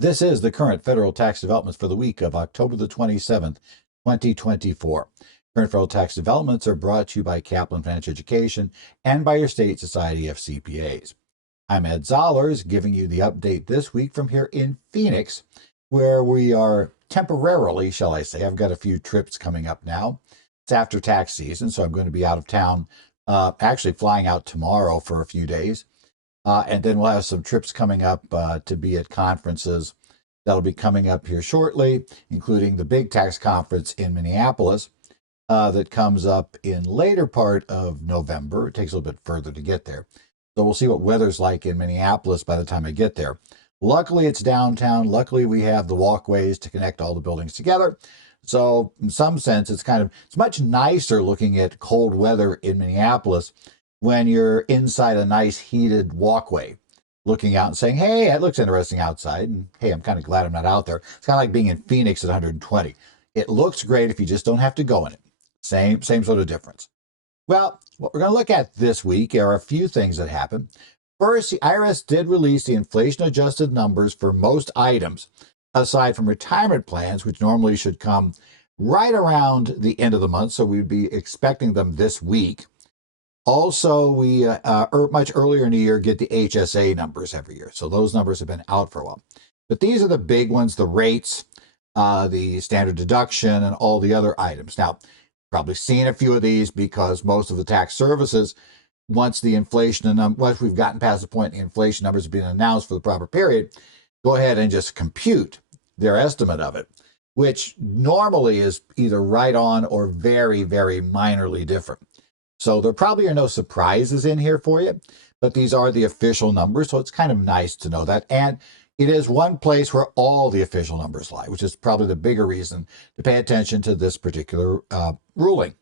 This is the current federal tax developments for the week of October the 27th, 2024. Current federal tax developments are brought to you by Kaplan Financial Education and by your state society of CPAs. I'm Ed Zollers, giving you the update this week from here in Phoenix, where we are temporarily, shall I say. I've got a few trips coming up now. It's after tax season, so I'm going to be out of town, actually flying out tomorrow for a few days. And then we'll have some trips coming up to be at conferences that'll be coming up here shortly, including the big tax conference in Minneapolis that comes up in later part of November. It takes a little bit further to get there. So we'll see what weather's like in Minneapolis by the time I get there. Luckily, it's downtown. Luckily, we have the walkways to connect all the buildings together. So in some sense, it's much nicer looking at cold weather in Minneapolis when you're inside a nice heated walkway, looking out and saying, hey, it looks interesting outside. And hey, I'm kind of glad I'm not out there. It's kind of like being in Phoenix at 120. It looks great if you just don't have to go in it. Same sort of difference. Well, what we're going to look at this week are a few things that happened. First, the IRS did release the inflation-adjusted numbers for most items, aside from retirement plans, which normally should come right around the end of the month, so we'd be expecting them this week. Also, we much earlier in the year get the HSA numbers every year, so those numbers have been out for a while. But these are the big ones, the rates, the standard deduction, and all the other items. Now, probably seen a few of these because most of the tax services, once we've gotten past the point the inflation numbers have been announced for the proper period, go ahead and just compute their estimate of it, which normally is either right on or very, very minorly different. So there probably are no surprises in here for you, but these are the official numbers, so it's kind of nice to know that. And it is one place where all the official numbers lie, which is probably the bigger reason to pay attention to this particular ruling.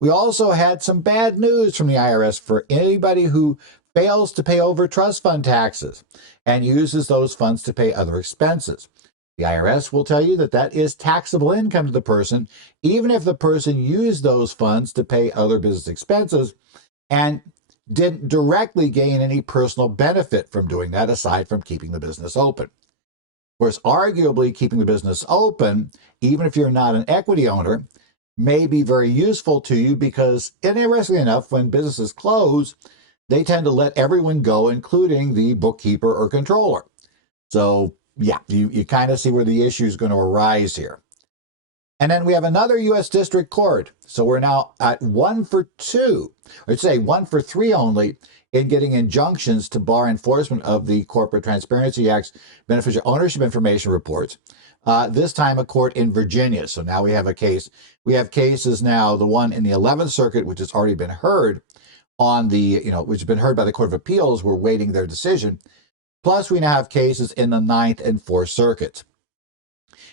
We also had some bad news from the IRS for anybody who fails to pay over trust fund taxes and uses those funds to pay other expenses. The IRS will tell you that that is taxable income to the person, even if the person used those funds to pay other business expenses and didn't directly gain any personal benefit from doing that, aside from keeping the business open. Of course, arguably, keeping the business open, even if you're not an equity owner, may be very useful to you because, interestingly enough, when businesses close, they tend to let everyone go, including the bookkeeper or controller. So, yeah, you kind of see where the issue is going to arise here. And then we have another U.S. District Court. So we're now at 1 for 2, or say 1 for 3 only, in getting injunctions to bar enforcement of the Corporate Transparency Act's beneficial ownership information reports. This time a court in Virginia. So now we have a case. We have cases now, the one in the 11th Circuit, which has already been heard which has been heard by the Court of Appeals. We're waiting their decision. Plus, we now have cases in the 9th and 4th Circuits.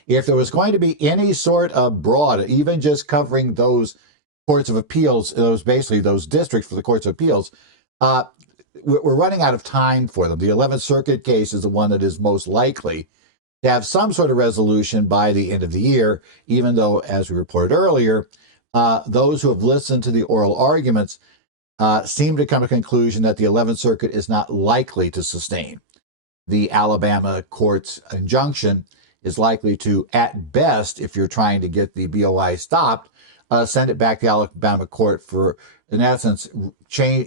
If there was going to be any sort of broad, even just covering those courts of appeals, those districts for the courts of appeals, we're running out of time for them. The 11th Circuit case is the one that is most likely to have some sort of resolution by the end of the year, even though, as we reported earlier, those who have listened to the oral arguments seem to come to the conclusion that the 11th Circuit is not likely to sustain the Alabama court's injunction, is likely to, at best, if you're trying to get the BOI stopped, send it back to the Alabama court for, in essence,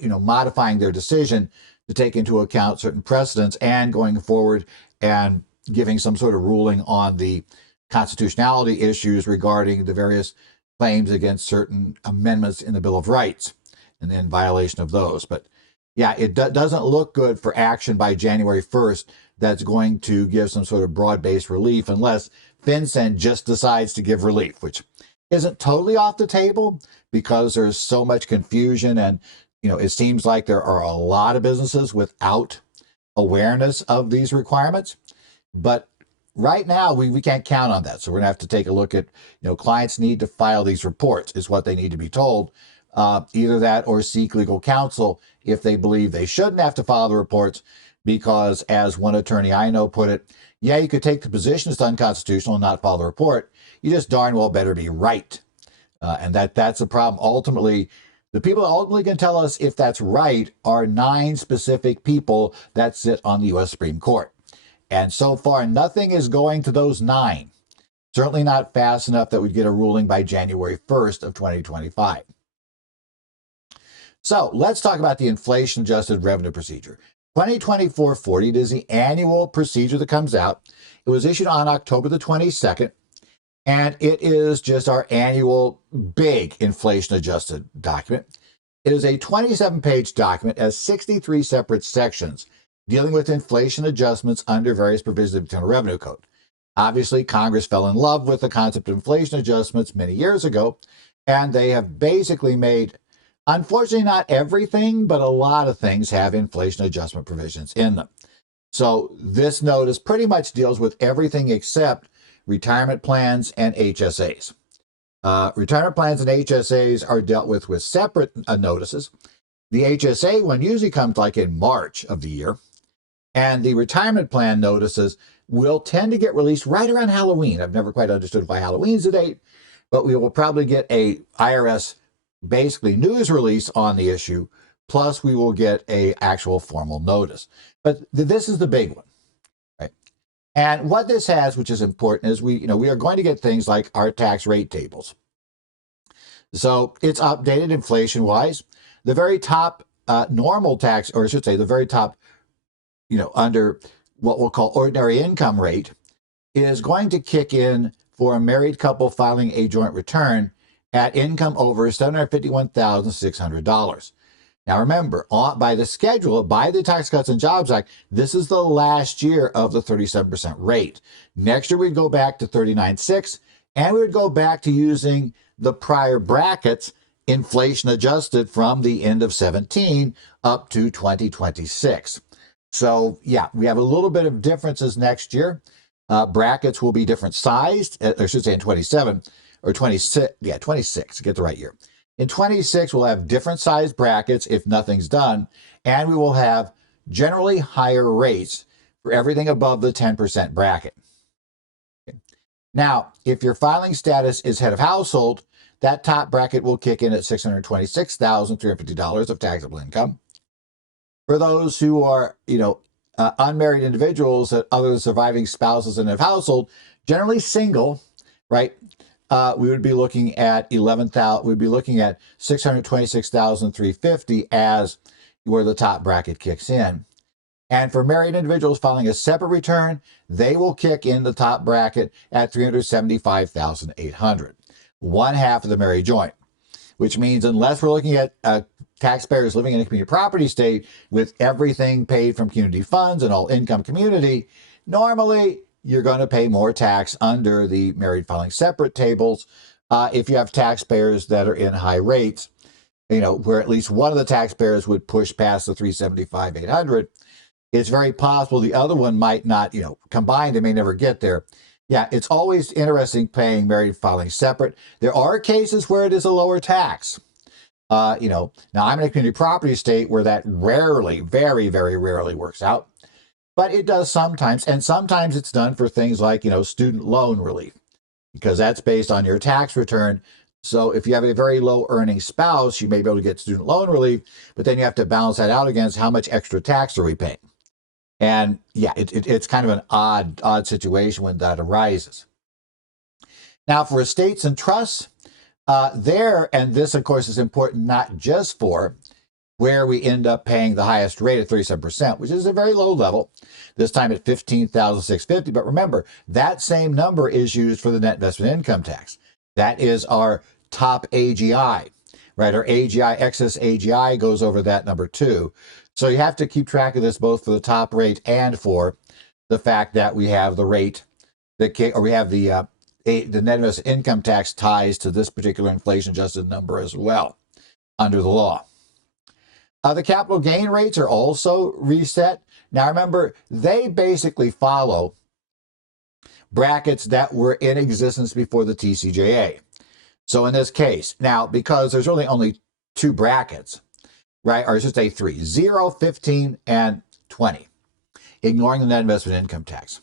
modifying their decision to take into account certain precedents and going forward and giving some sort of ruling on the constitutionality issues regarding the various claims against certain amendments in the Bill of Rights and then violation of those. But yeah, it doesn't look good for action by January 1st that's going to give some sort of broad-based relief unless FinCEN just decides to give relief, which isn't totally off the table because there's so much confusion and, it seems like there are a lot of businesses without awareness of these requirements. But right now, we can't count on that. So we're going to have to take a look at, clients need to file these reports is what they need to be told. Either that or seek legal counsel if they believe they shouldn't have to file the reports because, as one attorney I know put it, yeah, you could take the position it's unconstitutional and not file the report. You just darn well better be right. And that's a problem. Ultimately, the people that ultimately can tell us if that's right are 9 specific people that sit on the U.S. Supreme Court. And so far, nothing is going to those 9. Certainly not fast enough that we'd get a ruling by January 1st of 2025. So let's talk about the inflation-adjusted revenue procedure. 2024-40 is the annual procedure that comes out. It was issued on October the 22nd, and it is just our annual big inflation-adjusted document. It is a 27-page document, has 63 separate sections dealing with inflation adjustments under various provisions of the Internal Revenue Code. Obviously, Congress fell in love with the concept of inflation adjustments many years ago, and they have basically made, unfortunately, not everything, but a lot of things have inflation adjustment provisions in them. So this notice pretty much deals with everything except retirement plans and HSAs. Retirement plans and HSAs are dealt with separate notices. The HSA one usually comes like in March of the year, and the retirement plan notices will tend to get released right around Halloween. I've never quite understood why Halloween's the date, but we will probably get a IRS basically news release on the issue, plus we will get a actual formal notice. But this is the big one, right? And what this has, which is important, is we are going to get things like our tax rate tables. So it's updated inflation-wise. The very top normal tax, or I should say the very top, under what we'll call ordinary income rate, is going to kick in for a married couple filing a joint return at income over $751,600. Now remember, by the schedule, by the Tax Cuts and Jobs Act, this is the last year of the 37% rate. Next year we'd go back to 39.6, and we would go back to using the prior brackets, inflation adjusted from the end of 17 up to 2026. So yeah, we have a little bit of differences next year. Brackets will be different sized, I should say in 27 or 26, 26 to get the right year. In 26, we'll have different size brackets if nothing's done, and we will have generally higher rates for everything above the 10% bracket. Okay. Now, if your filing status is head of household, that top bracket will kick in at $626,350 of taxable income. For those who are, unmarried individuals that other than surviving spouses in a household, generally single, right? We would be looking at $626,350 as where the top bracket kicks in. And for married individuals filing a separate return, they will kick in the top bracket at $375,800, one half of the married joint, which means unless we're looking at taxpayers living in a community property state with everything paid from community funds and all income community, normally you're going to pay more tax under the married filing separate tables if you have taxpayers that are in high rates, where at least one of the taxpayers would push past the $375,800. It's very possible the other one might not, combined, they may never get there. Yeah, it's always interesting paying married filing separate. There are cases where it is a lower tax. Now I'm in a community property state where that rarely, very, very rarely works out. But it does sometimes, and sometimes it's done for things like, student loan relief, because that's based on your tax return. So if you have a very low earning spouse, you may be able to get student loan relief, but then you have to balance that out against how much extra tax are we paying. And yeah, it's kind of an odd situation when that arises. Now for estates and trusts, and this of course is important not just for where we end up paying the highest rate at 37%, which is a very low level, this time at $15,650. But remember, that same number is used for the net investment income tax. That is our top AGI, right? Our AGI, excess AGI goes over that number too. So you have to keep track of this both for the top rate and for the fact that we have the rate that, or we have the net investment income tax ties to this particular inflation adjusted number as well under the law. The capital gain rates are also reset. Now remember, they basically follow brackets that were in existence before the TCJA. So in this case, now because there's really only 2 brackets, right, or I should say 3, 0, 15, and 20, ignoring the net investment income tax.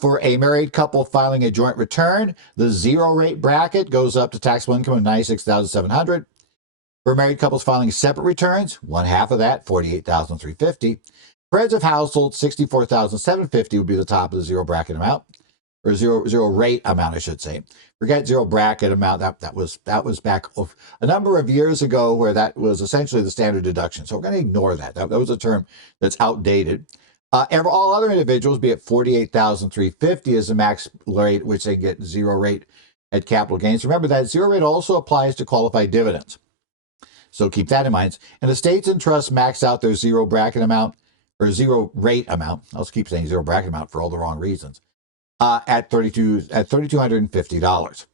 For a married couple filing a joint return, the 0 rate bracket goes up to taxable income of $96,700. For married couples filing separate returns, one half of that, $48,350. For heads of household, $64,750 would be the top of the zero bracket amount, or zero rate amount, I should say. Forget zero bracket amount. That was back a number of years ago, where that was essentially the standard deduction. So we're going to ignore that. That was a term that's outdated. All other individuals, be it $48,350 is the max rate, which they get zero rate at capital gains. Remember that zero rate also applies to qualified dividends. So keep that in mind. And estates and trusts max out their zero bracket amount, or zero rate amount. I'll keep saying zero bracket amount for all the wrong reasons. At $3,250.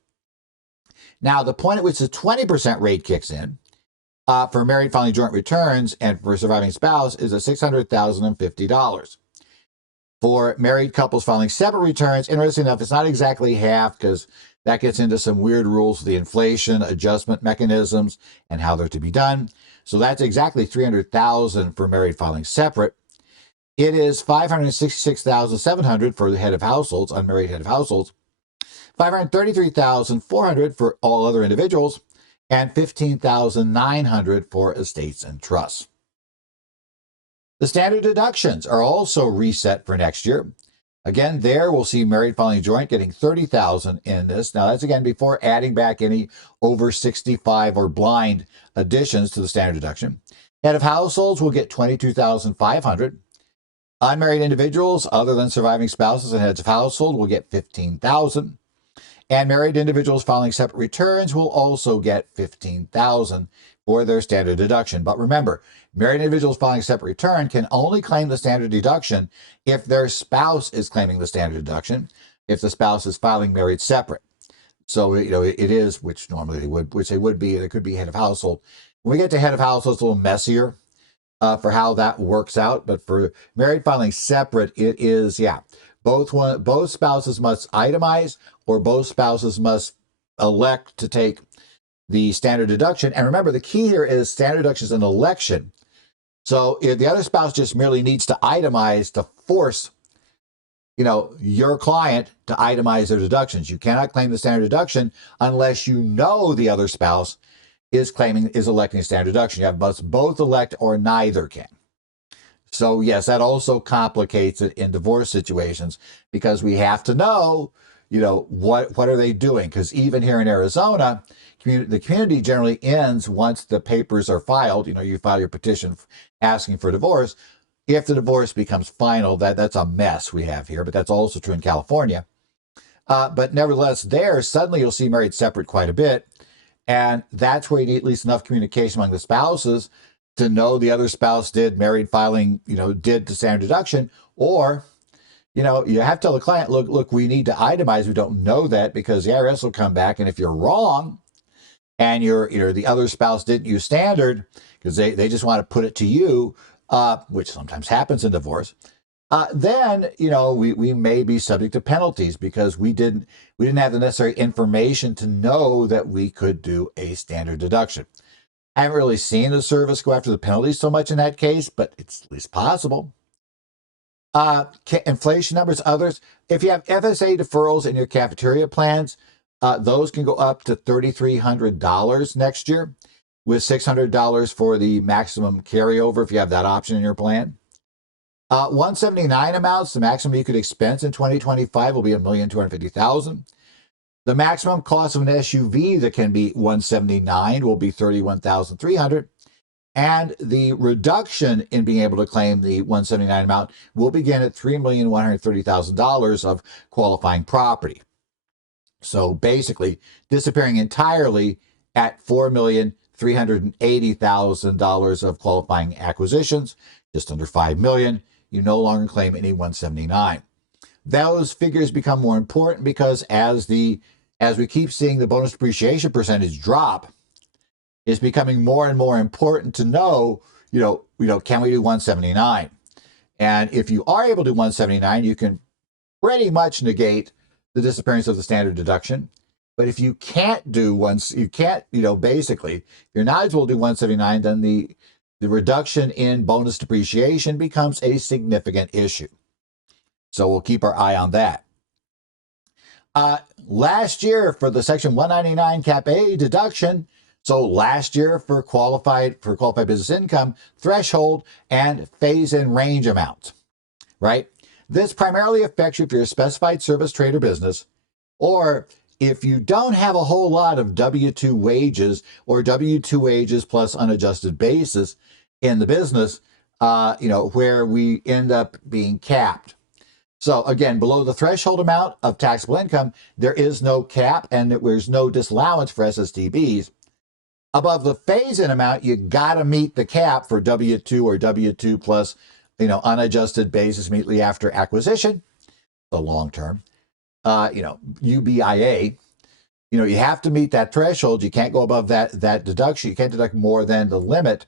Now, the point at which the 20% rate kicks in for married filing joint returns and for surviving spouse is at $600,050. For married couples filing separate returns, interesting enough, it's not exactly half, because that gets into some weird rules of the inflation adjustment mechanisms and how they're to be done. So that's exactly $300,000 for married filing separate. It is $566,700 for the head of households, unmarried head of households, $533,400 for all other individuals, and $15,900 for estates and trusts. The standard deductions are also reset for next year. Again, there we'll see married filing joint getting $30,000 in this. Now that's again before adding back any over 65 or blind additions to the standard deduction. Head of households will get $22,500. Unmarried individuals, other than surviving spouses and heads of household, will get $15,000. And married individuals filing separate returns will also get $15,000 for their standard deduction. But remember, married individuals filing separate return can only claim the standard deduction if their spouse is claiming the standard deduction, if the spouse is filing married separate. So, it is, which normally they would be, there could be head of household. When we get to head of household, it's a little messier for how that works out. But for married filing separate, it is, both spouses must itemize, or both spouses must elect to take the standard deduction. And remember, the key here is standard deduction is an election. So if the other spouse just merely needs to itemize to force, your client to itemize their deductions. You cannot claim the standard deduction unless you know the other spouse is electing a standard deduction. You must both elect, or neither can. So yes, that also complicates it in divorce situations, because we have to know, what are they doing? Because even here in Arizona, the community generally ends once the papers are filed. You file your petition asking for divorce. If the divorce becomes final, that's a mess we have here, but that's also true in California. But nevertheless, there, suddenly you'll see married separate quite a bit. And that's where you need at least enough communication among the spouses to know the other spouse did married filing, did the standard deduction. Or, you have to tell the client, look, we need to itemize. We don't know that, because the IRS will come back. And if you're wrong and the other spouse didn't use standard because they just want to put it to you, which sometimes happens in divorce, then, we may be subject to penalties because we didn't have the necessary information to know that we could do a standard deduction. I haven't really seen the service go after the penalties so much in that case, but it's at least possible. Inflation numbers, others. If you have FSA deferrals in your cafeteria plans, those can go up to $3,300 next year, with $600 for the maximum carryover if you have that option in your plan. 179 amounts, the maximum you could expense in 2025 will be $1,250,000. The maximum cost of an SUV that can be 179 will be $31,300. And the reduction in being able to claim the 179 amount will begin at $3,130,000 of qualifying property. So basically disappearing entirely at $4,380,000 of qualifying acquisitions, just under $5 million. You no longer claim any 179. Those figures become more important because as we keep seeing the bonus depreciation percentage drop, it's becoming more and more important to know, can we do 179? And if you are able to do 179, you can pretty much negate the disappearance of the standard deduction. But if you can't do basically, if you're not able to do 179, then the reduction in bonus depreciation becomes a significant issue. So we'll keep our eye on that. Last year, for the Section 199 Cap A deduction, So last year for qualified business income, threshold and phase-in range amount, right? This primarily affects you if you're a specified service, trade, or business, or if you don't have a whole lot of W-2 wages or W-2 wages plus unadjusted basis in the business, where we end up being capped. So again, below the threshold amount of taxable income, there is no cap and there's no disallowance for SSTBs. Above the phase-in amount, you got to meet the cap for W-2 or W-2 plus, unadjusted basis immediately after acquisition, the long term. UBIA, you have to meet that threshold. You can't go above that deduction. You can't deduct more than the limit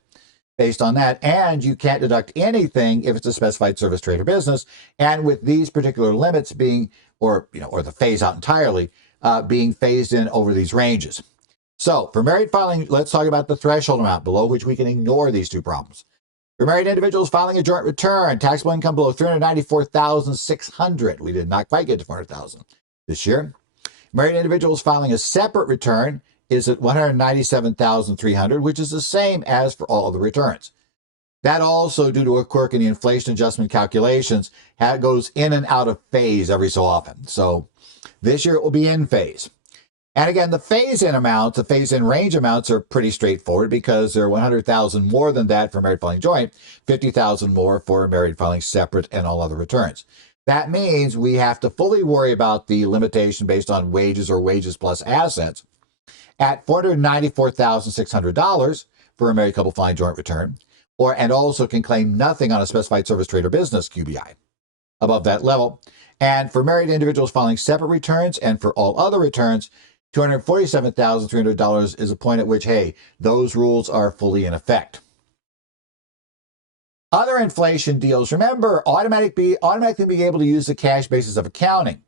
based on that, and you can't deduct anything if it's a specified service, trade, or business. And with these particular limits being, or the phase out entirely, being phased in over these ranges. So for married filing, let's talk about the threshold amount below which we can ignore these two problems. For married individuals filing a joint return, taxable income below $394,600. We did not quite get to $400,000 this year. Married individuals filing a separate return is at $197,300, which is the same as for all other returns. That also, due to a quirk in the inflation adjustment calculations, goes in and out of phase every so often. So this year it will be in phase. And again, the phase-in amounts, the phase-in range amounts are pretty straightforward because they're $100,000 more than that for married filing joint, $50,000 more for married filing separate and all other returns. That means we have to fully worry about the limitation based on wages or wages plus assets at $494,600 for a married couple filing joint return, and also can claim nothing on a specified service, trade, or business QBI above that level. And for married individuals filing separate returns and for all other returns, $247,300 is a point at which, hey, those rules are fully in effect. Other inflation deals, remember, automatically being able to use the cash basis of accounting.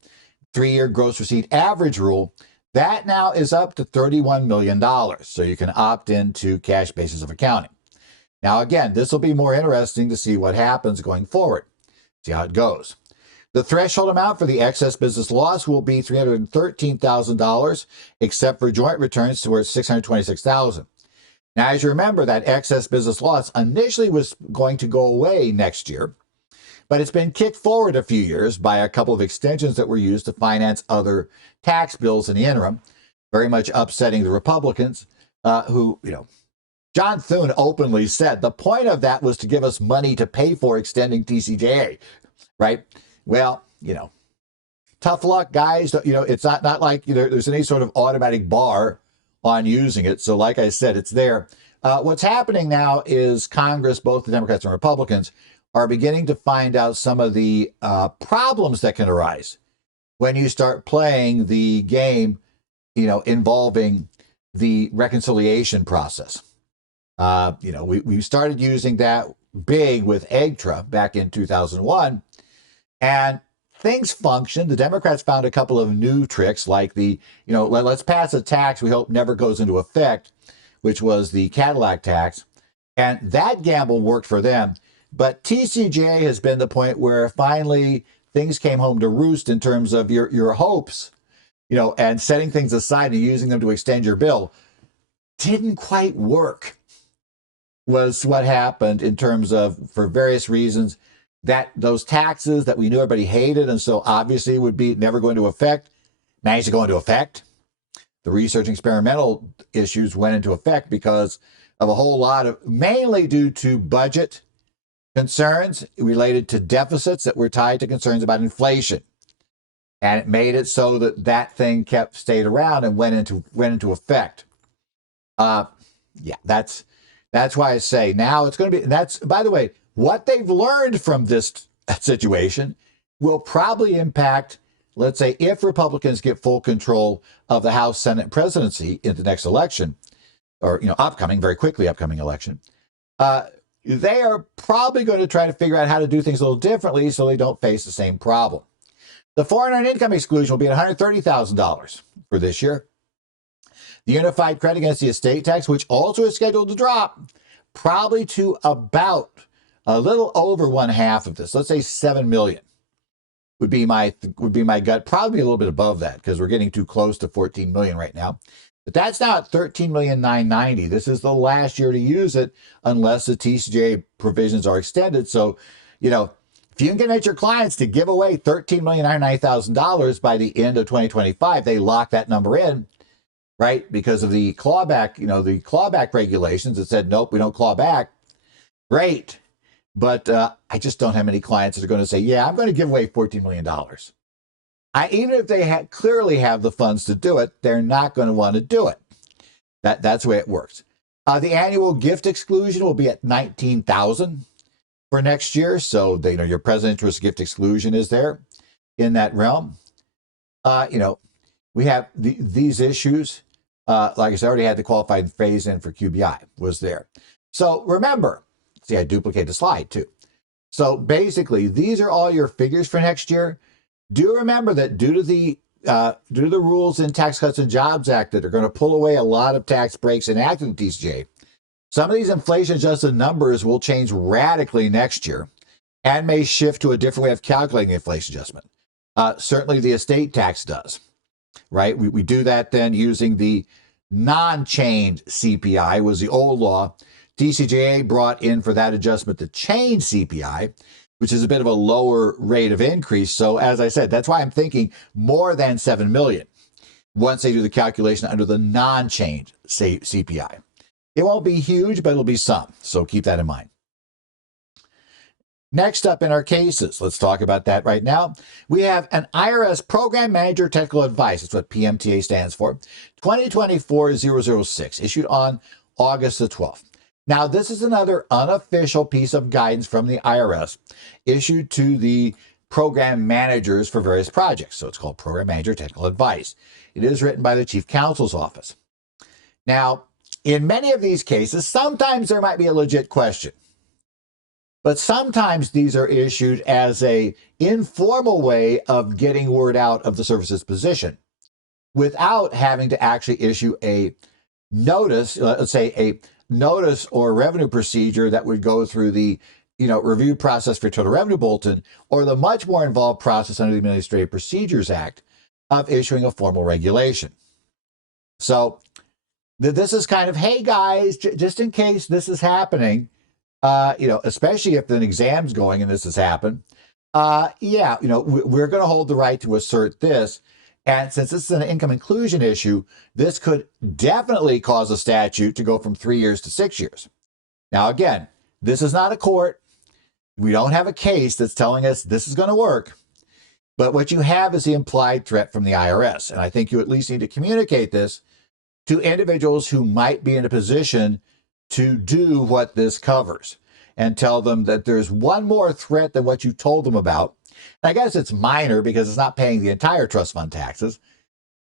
3-year gross receipt average rule, that now is up to $31 million. So you can opt into cash basis of accounting. Now, again, this will be more interesting to see what happens going forward. See how it goes. The threshold amount for the excess business loss will be $313,000, except for joint returns where it's $626,000. Now, as you remember, that excess business loss initially was going to go away next year, but it's been kicked forward a few years by a couple of extensions that were used to finance other tax bills in the interim, very much upsetting the Republicans, who, John Thune openly said the point of that was to give us money to pay for extending TCJA, right? Well, tough luck, guys. It's not like there's any sort of automatic bar on using it. So like I said, it's there. What's happening now is Congress, both the Democrats and Republicans, are beginning to find out some of the problems that can arise when you start playing the game, involving the reconciliation process. We started using that big with EGTRA back in 2001. And things function. The Democrats found a couple of new tricks like let's pass a tax we hope never goes into effect, which was the Cadillac tax. And that gamble worked for them. But TCJA has been the point where finally things came home to roost in terms of your hopes, and setting things aside and using them to extend your bill didn't quite work, was what happened in terms of, for various reasons, that those taxes that we knew everybody hated and so obviously would be never going to effect, managed to go into effect. The research and experimental issues went into effect because of a whole lot of, mainly due to budget concerns related to deficits that were tied to concerns about inflation. And it made it so that thing stayed around and went into effect. That's why I say now it's going to be, that's, by the way, what they've learned from this situation will probably impact, let's say, if Republicans get full control of the House, Senate, presidency in the next election, or, very quickly upcoming election, they are probably going to try to figure out how to do things a little differently so they don't face the same problem. The foreign earned income exclusion will be at $130,000 for this year. The unified credit against the estate tax, which also is scheduled to drop, probably to about a little over one half of this. Let's say 7 million would be my gut. Probably a little bit above that because we're getting too close to 14 million right now. But that's now at $13,990,000. This is the last year to use it unless the TCJA provisions are extended. So, if you can get your clients to give away $13,990,000 by the end of 2025, they lock that number in, right? Because of the clawback, the clawback regulations that said, nope, we don't claw back. Great. But I just don't have many clients that are going to say, yeah, I'm going to give away $14 million. Even if they clearly have the funds to do it, they're not going to want to do it. That's the way it works. The annual gift exclusion will be at $19,000 for next year. So, your presidential gift exclusion is there in that realm. We have these issues. Like I said, I already had the qualified phase in for QBI was there. So remember, see, I duplicate the slide too. So basically, these are all your figures for next year. Do remember that due to the rules in Tax Cuts and Jobs Act that are going to pull away a lot of tax breaks enacted in TCJA, some of these inflation-adjusted numbers will change radically next year and may shift to a different way of calculating the inflation adjustment. Certainly the estate tax does, right? We do that then using the non-change CPI was the old law. TCJA brought in for that adjustment the change CPI, which is a bit of a lower rate of increase. So as I said, that's why I'm thinking more than 7 million once they do the calculation under the non-change CPI. It won't be huge, but it'll be some. So keep that in mind. Next up in our cases, let's talk about that right now. We have an IRS Program Manager Technical Advice. That's what PMTA stands for. 2024-006, issued on August the 12th. Now, this is another unofficial piece of guidance from the IRS issued to the program managers for various projects. So it's called Program Manager Technical Advice. It is written by the Chief Counsel's Office. Now, in many of these cases, sometimes there might be a legit question. But sometimes these are issued as a informal way of getting word out of the services position without having to actually issue a notice, let's say a notice or revenue procedure that would go through the review process for Total Revenue Bulletin or the much more involved process under the Administrative Procedures Act of issuing a formal regulation. So this is kind of, hey guys, just in case this is happening, especially if an exam's going and this has happened, we're going to hold the right to assert this. And since this is an income inclusion issue, this could definitely cause a statute to go from 3 years to 6 years. Now, again, this is not a court. We don't have a case that's telling us this is going to work. But what you have is the implied threat from the IRS. And I think you at least need to communicate this to individuals who might be in a position to do what this covers and tell them that there's one more threat than what you told them about. And I guess it's minor because it's not paying the entire trust fund taxes,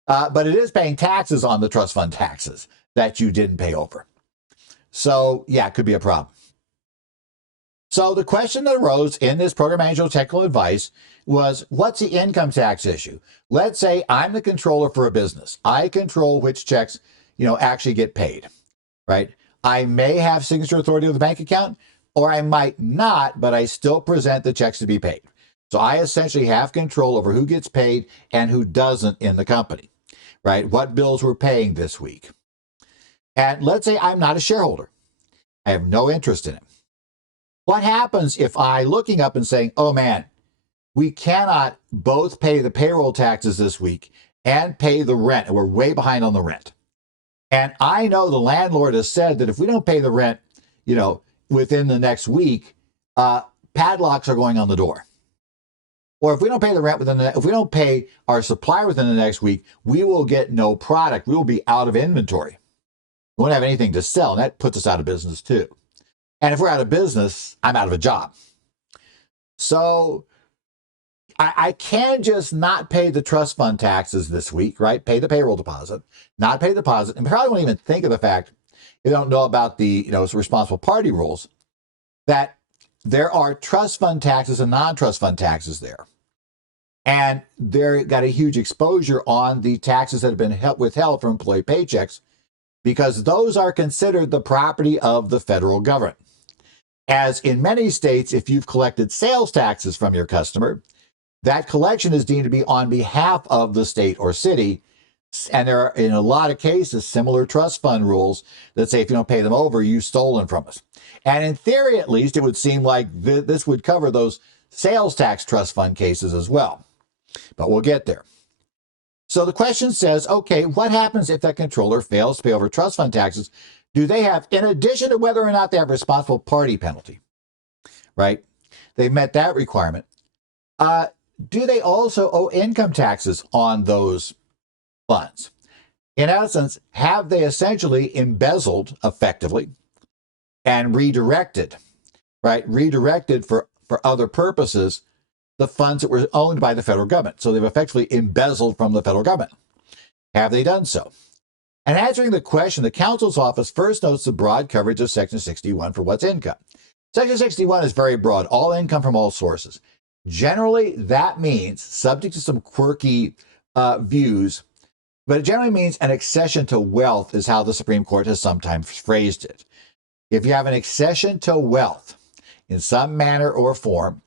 but it is paying taxes on the trust fund taxes that you didn't pay over. So yeah, it could be a problem. So the question that arose in this program manager technical advice was, what's the income tax issue? Let's say I'm the controller for a business. I control which checks, actually get paid, right? I may have signature authority of the bank account, or I might not, but I still present the checks to be paid. So I essentially have control over who gets paid and who doesn't in the company, right? What bills we're paying this week. And let's say I'm not a shareholder. I have no interest in it. What happens if I looking up and saying, oh man, we cannot both pay the payroll taxes this week and pay the rent, and we're way behind on the rent. And I know the landlord has said that if we don't pay the rent, within the next week, padlocks are going on the door. Or if we don't pay the rent if we don't pay our supplier within the next week, we will get no product. We will be out of inventory. We won't have anything to sell, and that puts us out of business too. And if we're out of business, I'm out of a job. So I can just not pay the trust fund taxes this week, right? Pay the payroll deposit, not pay the deposit, and probably won't even think of the fact, if you don't know about the responsible party rules, that there are trust fund taxes and non-trust fund taxes there. And they're got a huge exposure on the taxes that have been withheld from employee paychecks because those are considered the property of the federal government. As in many states, if you've collected sales taxes from your customer, that collection is deemed to be on behalf of the state or city. And there are, in a lot of cases, similar trust fund rules that say if you don't pay them over, you've stolen from us. And in theory, at least, it would seem like this would cover those sales tax trust fund cases as well. But we'll get there. So the question says, okay, what happens if that controller fails to pay over trust fund taxes? Do they have, in addition to whether or not they have a responsible party penalty, right? They've met that requirement. Do they also owe income taxes on those funds? In essence, have they essentially embezzled effectively and redirected, right? Redirected for other purposes the funds that were owned by the federal government. So they've effectively embezzled from the federal government. Have they done so? And answering the question, the counsel's office first notes the broad coverage of Section 61 for what's income. Section 61 is very broad, all income from all sources. Generally, that means, subject to some quirky views, but it generally means an accession to wealth is how the Supreme Court has sometimes phrased it. If you have an accession to wealth in some manner or form,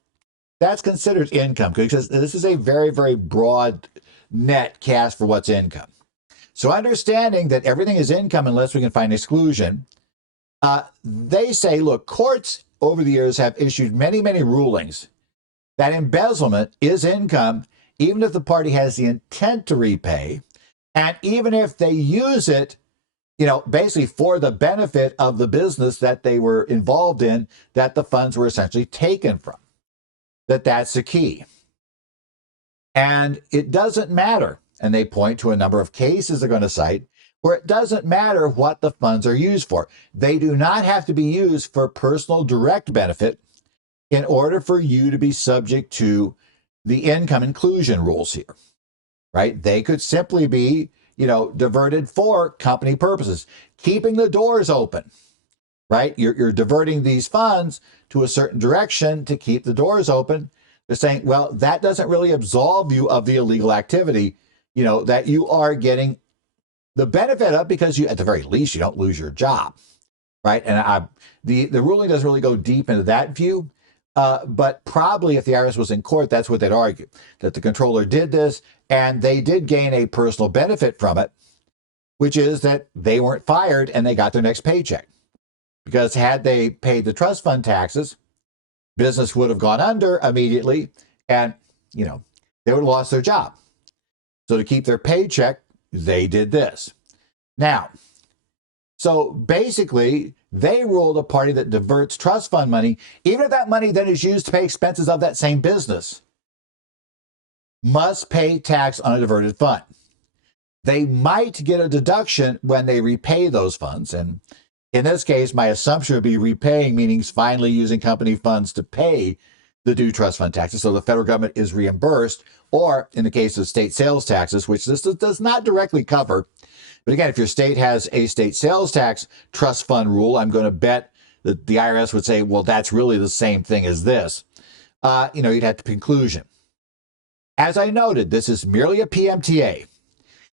that's considered income, because this is a very, very broad net cast for what's income. So understanding that everything is income unless we can find exclusion, they say, look, courts over the years have issued many, many rulings that embezzlement is income, even if the party has the intent to repay, and even if they use it, basically for the benefit of the business that they were involved in, that the funds were essentially taken from. That's the key. And it doesn't matter. And they point to a number of cases they're going to cite where it doesn't matter what the funds are used for. They do not have to be used for personal direct benefit in order for you to be subject to the income inclusion rules here, right? They could simply be, diverted for company purposes, keeping the doors open, right? You're diverting these funds to a certain direction to keep the doors open. They're saying, well, that doesn't really absolve you of the illegal activity, that you are getting the benefit of, because you, at the very least, you don't lose your job, right? And the ruling doesn't really go deep into that view, but probably if the IRS was in court, that's what they'd argue, that the controller did this and they did gain a personal benefit from it, which is that they weren't fired and they got their next paycheck. Because had they paid the trust fund taxes, business would have gone under immediately and, they would have lost their job. So to keep their paycheck, they did this. Now, so basically, they ruled a party that diverts trust fund money, even if that money then is used to pay expenses of that same business, must pay tax on a diverted fund. They might get a deduction when they repay those funds. And in this case, my assumption would be repaying, meaning finally using company funds to pay the due trust fund taxes. So the federal government is reimbursed, or in the case of state sales taxes, which this does not directly cover. But again, if your state has a state sales tax trust fund rule, I'm going to bet that the IRS would say, well, that's really the same thing as this. You'd have to conclusion. As I noted, this is merely a PMTA.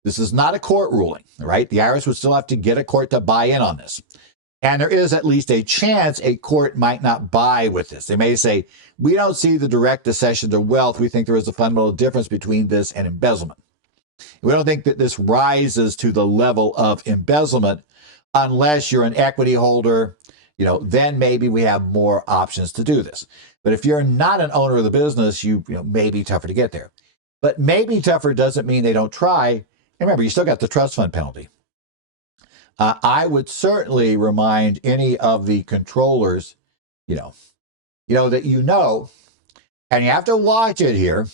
This is not a court ruling, right? The IRS would still have to get a court to buy in on this. And there is at least a chance a court might not buy with this. They may say, we don't see the direct accession to wealth. We think there is a fundamental difference between this and embezzlement. We don't think that this rises to the level of embezzlement unless you're an equity holder. Then maybe we have more options to do this. But if you're not an owner of the business, you may be tougher to get there. But maybe tougher doesn't mean they don't try. And remember, you still got the trust fund penalty. I would certainly remind any of the controllers, that and you have to watch it here,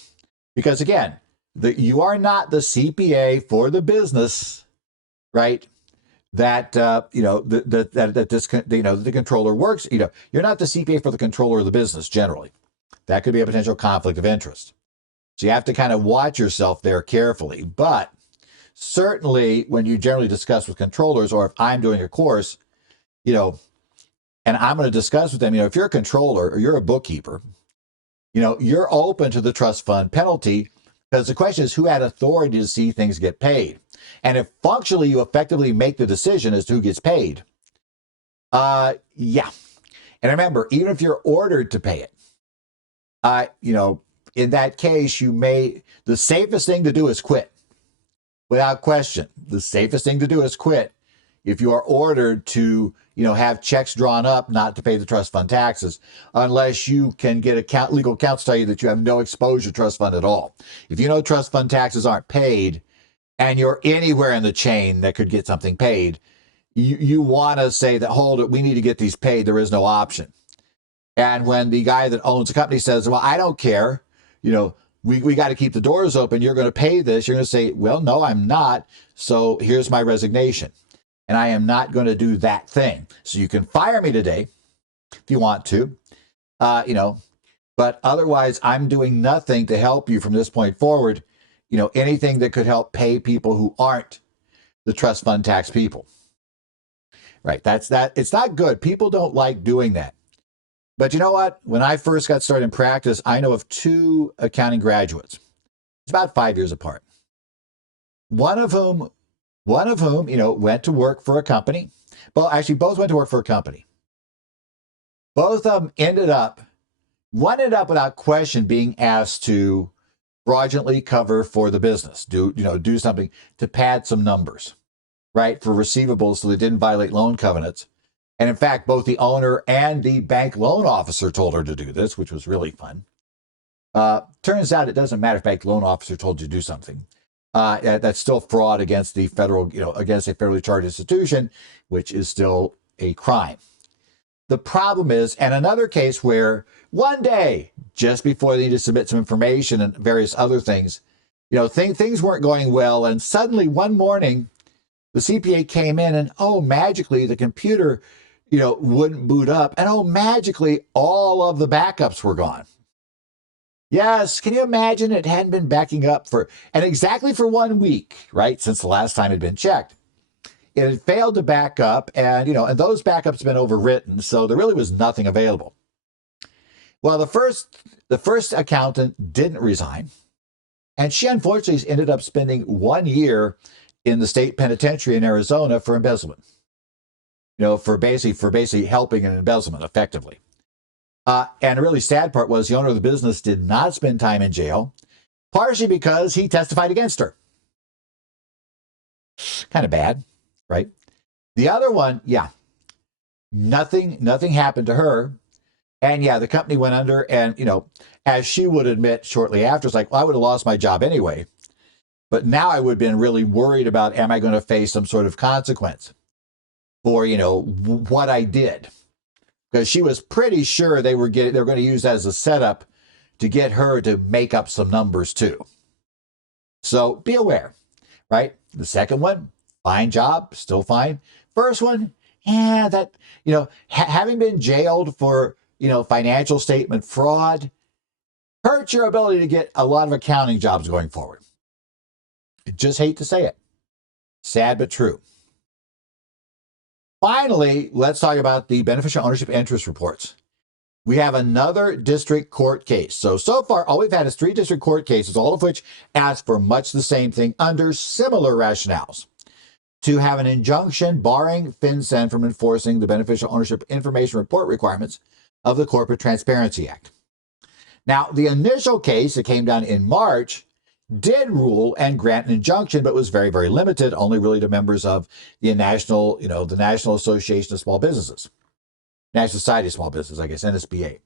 because again, you are not the CPA for the business, right? That the controller works. You're not the CPA for the controller of the business generally. That could be a potential conflict of interest. So you have to kind of watch yourself there carefully. But certainly when you generally discuss with controllers, or if I'm doing a course, and I'm going to discuss with them, if you're a controller or you're a bookkeeper, you're open to the trust fund penalty, because the question is who had authority to see things get paid. And if functionally you effectively make the decision as to who gets paid, yeah. And remember, even if you're ordered to pay it, in that case, the safest thing to do is quit. Without question, the safest thing to do is quit. If you are ordered to, have checks drawn up not to pay the trust fund taxes, unless you can get legal counsel tell you that you have no exposure to trust fund at all. If you know trust fund taxes aren't paid and you're anywhere in the chain that could get something paid, you want to say that, hold it, we need to get these paid. There is no option. And when the guy that owns the company says, well, I don't care, we got to keep the doors open, you're going to pay this, you're going to say, well, no, I'm not. So here's my resignation. And I am not going to do that thing. So you can fire me today if you want to, but otherwise I'm doing nothing to help you from this point forward. Anything that could help pay people who aren't the trust fund tax people. Right. That's that. It's not good. People don't like doing that. But you know what? When I first got started in practice, I know of 2 accounting graduates. It's about 5 years apart. One of whom, went to work for a company. Well, actually, both went to work for a company. Both of them one ended up without question being asked to fraudulently cover for the business, do something to pad some numbers, right, for receivables so they didn't violate loan covenants. And in fact, both the owner and the bank loan officer told her to do this, which was really fun. Turns out it doesn't matter if bank loan officer told you to do something. That's still fraud against the against a federally charged institution, which is still a crime. The problem is, and another case where one day, just before they need to submit some information and various other things, things weren't going well. And suddenly one morning, the CPA came in and, magically the computer, wouldn't boot up. And magically all of the backups were gone. Yes, can you imagine? It hadn't been backing up exactly for 1 week, right? Since the last time it had been checked. It had failed to back up, and those backups have been overwritten, so there really was nothing available. Well, the first accountant didn't resign, and she unfortunately ended up spending 1 year in the state penitentiary in Arizona for embezzlement. For basically helping an embezzlement effectively. And the really sad part was the owner of the business did not spend time in jail, partially because he testified against her. Kind of bad, right? The other one, nothing happened to her. And the company went under, and, as she would admit shortly after, it's like, well, I would have lost my job anyway. But now I would have been really worried about, am I going to face some sort of consequence for, what I did? Because she was pretty sure they were going to use that as a setup to get her to make up some numbers too. So be aware, right? The second one, fine job, still fine. First one, having been jailed for, financial statement fraud hurts your ability to get a lot of accounting jobs going forward. I just hate to say it. Sad but true. Finally, let's talk about the beneficial ownership interest reports. We have another district court case. So far, all we've had is 3 district court cases, all of which ask for much the same thing under similar rationales. To have an injunction barring FinCEN from enforcing the beneficial ownership information report requirements of the Corporate Transparency Act. Now, the initial case that came down in March did rule and grant an injunction, but was very, very limited, only really to members of the National Association of Small Businesses. National Society of Small Business, I guess, NSBA.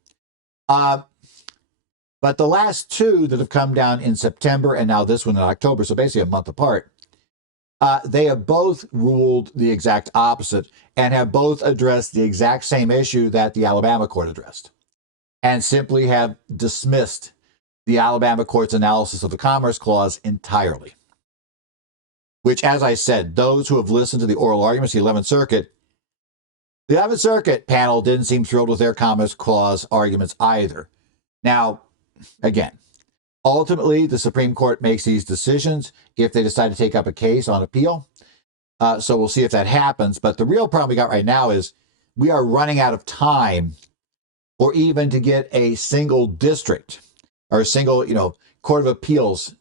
But the last 2 that have come down in September and now this one in October, so basically a month apart, they have both ruled the exact opposite and have both addressed the exact same issue that the Alabama court addressed, and simply have dismissed the Alabama court's analysis of the Commerce Clause entirely. Which, as I said, those who have listened to the oral arguments of the 11th Circuit panel didn't seem thrilled with their Commerce Clause arguments either. Now, again, ultimately, the Supreme Court makes these decisions if they decide to take up a case on appeal. So we'll see if that happens. But the real problem we got right now is we are running out of time or even to get a single district or a single, Court of Appeals,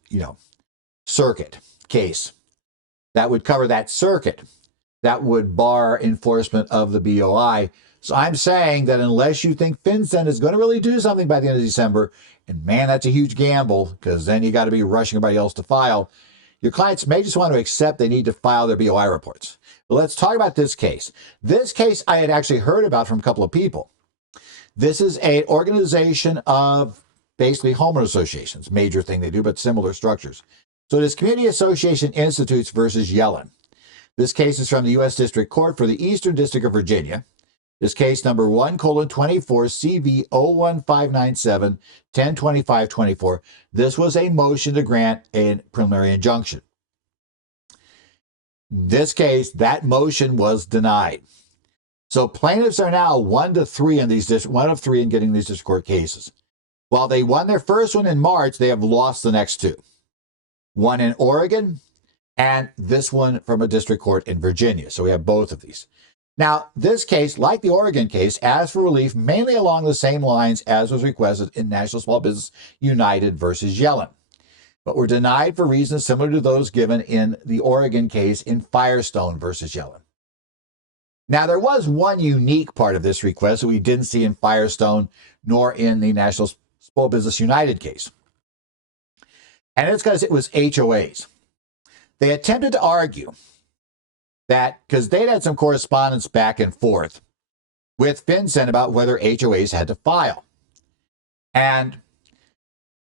circuit case that would cover that circuit that would bar enforcement of the BOI. So I'm saying that unless you think FinCEN is going to really do something by the end of December, and man, that's a huge gamble because then you got to be rushing everybody else to file. your clients may just want to accept they need to file their BOI reports. But let's talk about this case. This case I had actually heard about from a couple of people. This is an organization of basically homeowner associations, major thing they do, but similar structures. So it is Community Association Institutes versus Yellen. This case is from the U.S. District Court for the Eastern District of Virginia. This case number 1:24 CV 01597 102524. This was a motion to grant a preliminary injunction. This case, that motion was denied. So plaintiffs are now 1-3 in these 1 of 3 in getting these district court cases. While they won their first one in March, they have lost the next 2. One in Oregon and this one from a district court in Virginia. So we have both of these. Now, this case, like the Oregon case, asks for relief mainly along the same lines as was requested in National Small Business United versus Yellen, but were denied for reasons similar to those given in the Oregon case in Firestone versus Yellen. Now, there was one unique part of this request that we didn't see in Firestone nor in the National Small Business United case, and it's because it was HOAs. They attempted to argue that because they'd had some correspondence back and forth with FinCEN about whether HOAs had to file. And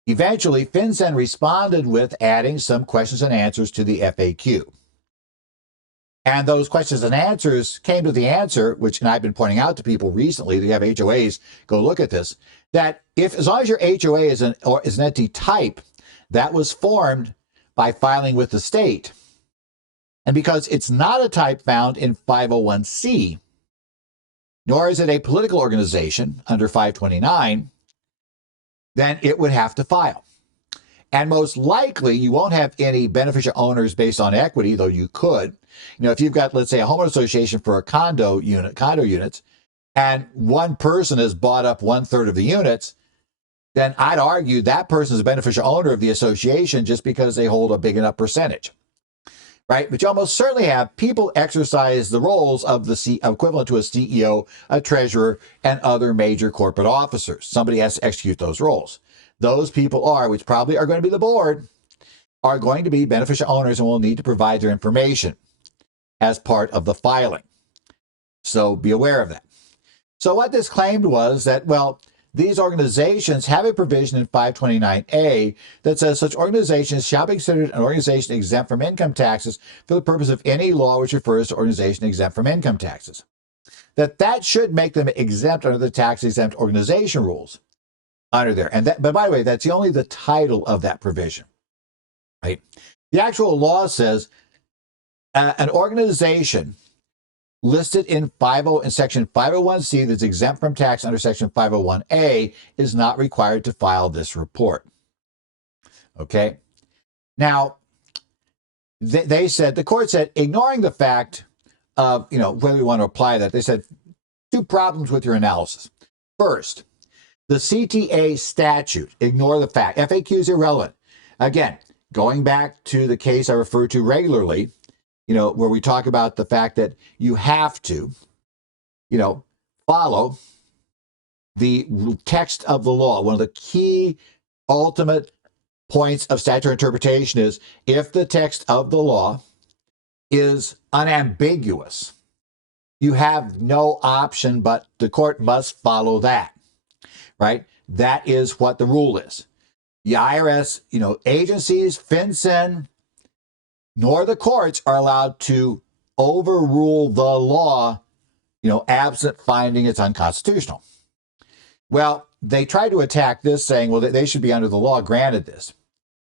eventually, FinCEN responded with adding some questions and answers to the FAQ. And those questions and answers came to the answer, which and I've been pointing out to people recently that you have HOAs, go look at this, that as long as your HOA is an entity type that was formed by filing with the state, and because it's not a type found in 501c, nor is it a political organization under 529, then it would have to file. And most likely, you won't have any beneficial owners based on equity, though you could. If you've got, let's say, a homeowner association for a condo units, and one person has bought up 1/3 of the units, then I'd argue that person is a beneficial owner of the association just because they hold a big enough percentage. Right? But you almost certainly have people exercise the roles of the equivalent to a CEO, a treasurer, and other major corporate officers. Somebody has to execute those roles. Those people which probably are going to be the board, are going to be beneficial owners and will need to provide their information as part of the filing. So be aware of that. So what this claimed was that, well, these organizations have a provision in 529A that says such organizations shall be considered an organization exempt from income taxes for the purpose of any law which refers to organization exempt from income taxes. That should make them exempt under the tax-exempt organization rules under there. But by the way, that's only the title of that provision. Right? The actual law says an organization listed in Section 501c that's exempt from tax under Section 501a is not required to file this report. Okay? Now, the court said, ignoring the fact of, whether we want to apply that, they said 2 problems with your analysis. First, the CTA statute, ignore the fact. FAQ is irrelevant. Again, going back to the case I refer to regularly, where we talk about the fact that you have to, follow the text of the law. One of the key ultimate points of statutory interpretation is if the text of the law is unambiguous, you have no option but the court must follow that, right? That is what the rule is. The IRS, agencies, FinCEN, nor the courts are allowed to overrule the law, absent finding it's unconstitutional. Well, they tried to attack this saying, well, they should be under the law granted this.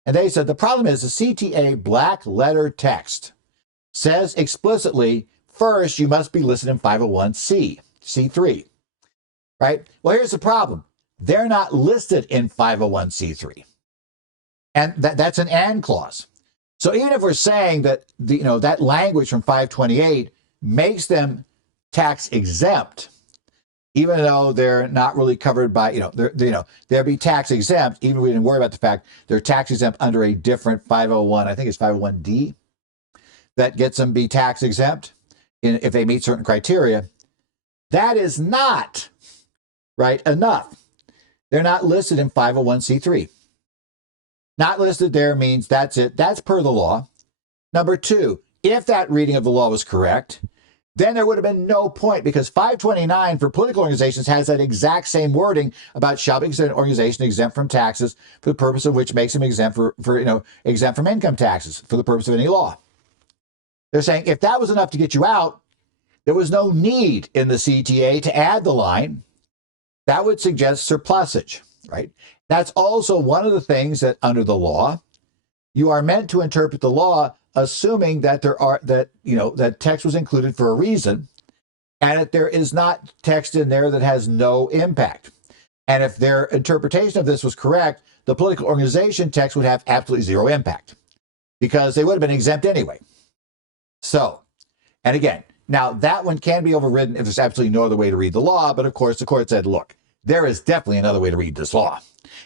And they said the problem is the CTA black letter text says explicitly, first, you must be listed in 501c, C3, right? Well, here's the problem. They're not listed in 501c3. And that's an and clause. So even if we're saying that that language from 528 makes them tax exempt, even though they're not really covered by, they'll be tax exempt, even if we didn't worry about the fact they're tax exempt under a different 501, I think it's 501D, that gets them be tax exempt if they meet certain criteria. That is not, right, enough. They're not listed in 501c3. Not listed there means that's it. That's per the law. Number two, if that reading of the law was correct, then there would have been no point, because 529 for political organizations has that exact same wording about shall be considered an organization exempt from taxes for the purpose of which makes them exempt exempt from income taxes for the purpose of any law. They're saying if that was enough to get you out, there was no need in the CTA to add the line. That would suggest surplusage, right? That's also one of the things that under the law, you are meant to interpret the law assuming that that text was included for a reason, and that there is not text in there that has no impact. And if their interpretation of this was correct, the political organization text would have absolutely zero impact because they would have been exempt anyway. So, and again, now that one can be overridden if there's absolutely no other way to read the law. But of course, the court said, look, there is definitely another way to read this law.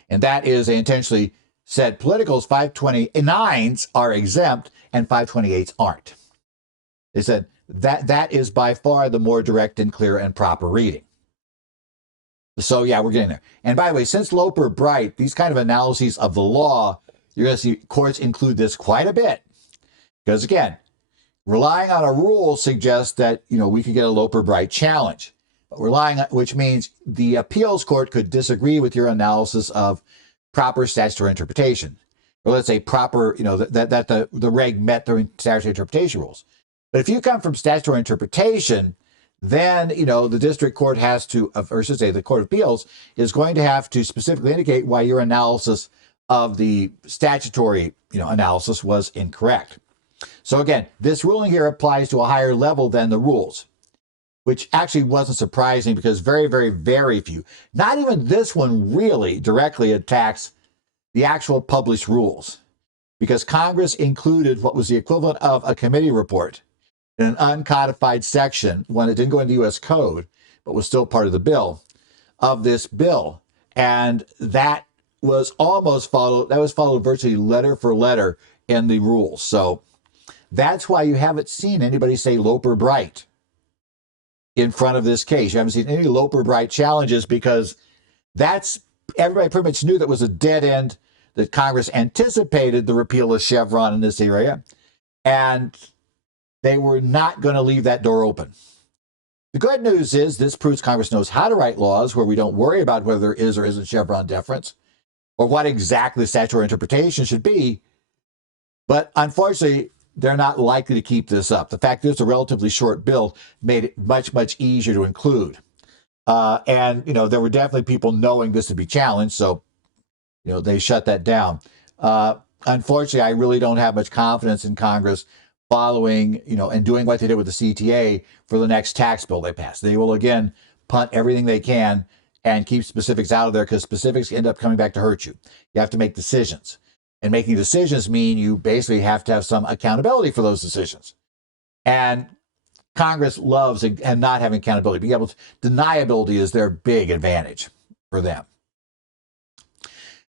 And that is they intentionally said politicals 529s are exempt and 528s aren't. They said that is by far the more direct and clear and proper reading. So yeah, we're getting there. And by the way, since Loper Bright, these kind of analyses of the law, you're going to see courts include this quite a bit. Because again, relying on a rule suggests that, we could get a Loper Bright challenge. But relying on, which means the appeals court could disagree with your analysis of proper statutory interpretation. Or let's say proper, that the reg met the statutory interpretation rules. But if you come from statutory interpretation, then, the district court has to, or should say the Court of Appeals, is going to have to specifically indicate why your analysis of the statutory, analysis was incorrect. So again, this ruling here applies to a higher level than the rules, which actually wasn't surprising because very, very, very few, not even this one really directly attacks the actual published rules, because Congress included what was the equivalent of a committee report in an uncodified section when it didn't go into U.S. Code, but was still part of the bill, of this bill. And that was followed virtually letter for letter in the rules. So that's why you haven't seen anybody say Loper Bright in front of this case. You haven't seen any Loper Bright challenges because everybody pretty much knew that was a dead end, that Congress anticipated the repeal of Chevron in this area, and they were not going to leave that door open. The good news is this proves Congress knows how to write laws where we don't worry about whether there is or isn't Chevron deference or what exactly the statutory interpretation should be. But unfortunately, they're not likely to keep this up. The fact that it's a relatively short bill made it much, much easier to include. And there were definitely people knowing this would be challenged, so, they shut that down. Unfortunately, I really don't have much confidence in Congress following, and doing what they did with the CTA for the next tax bill they pass. They will, again, punt everything they can and keep specifics out of there because specifics end up coming back to hurt you. You have to make decisions. And making decisions mean you basically have to have some accountability for those decisions. And Congress loves and not having accountability. Deniability is their big advantage for them.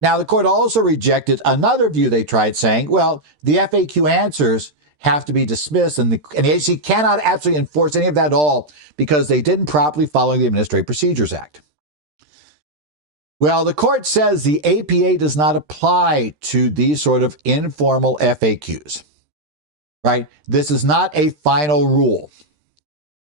Now, the court also rejected another view they tried, saying, well, the FAQ answers have to be dismissed, and the agency cannot absolutely enforce any of that at all because they didn't properly follow the Administrative Procedures Act. Well, the court says the APA does not apply to these sort of informal FAQs, right? This is not a final rule,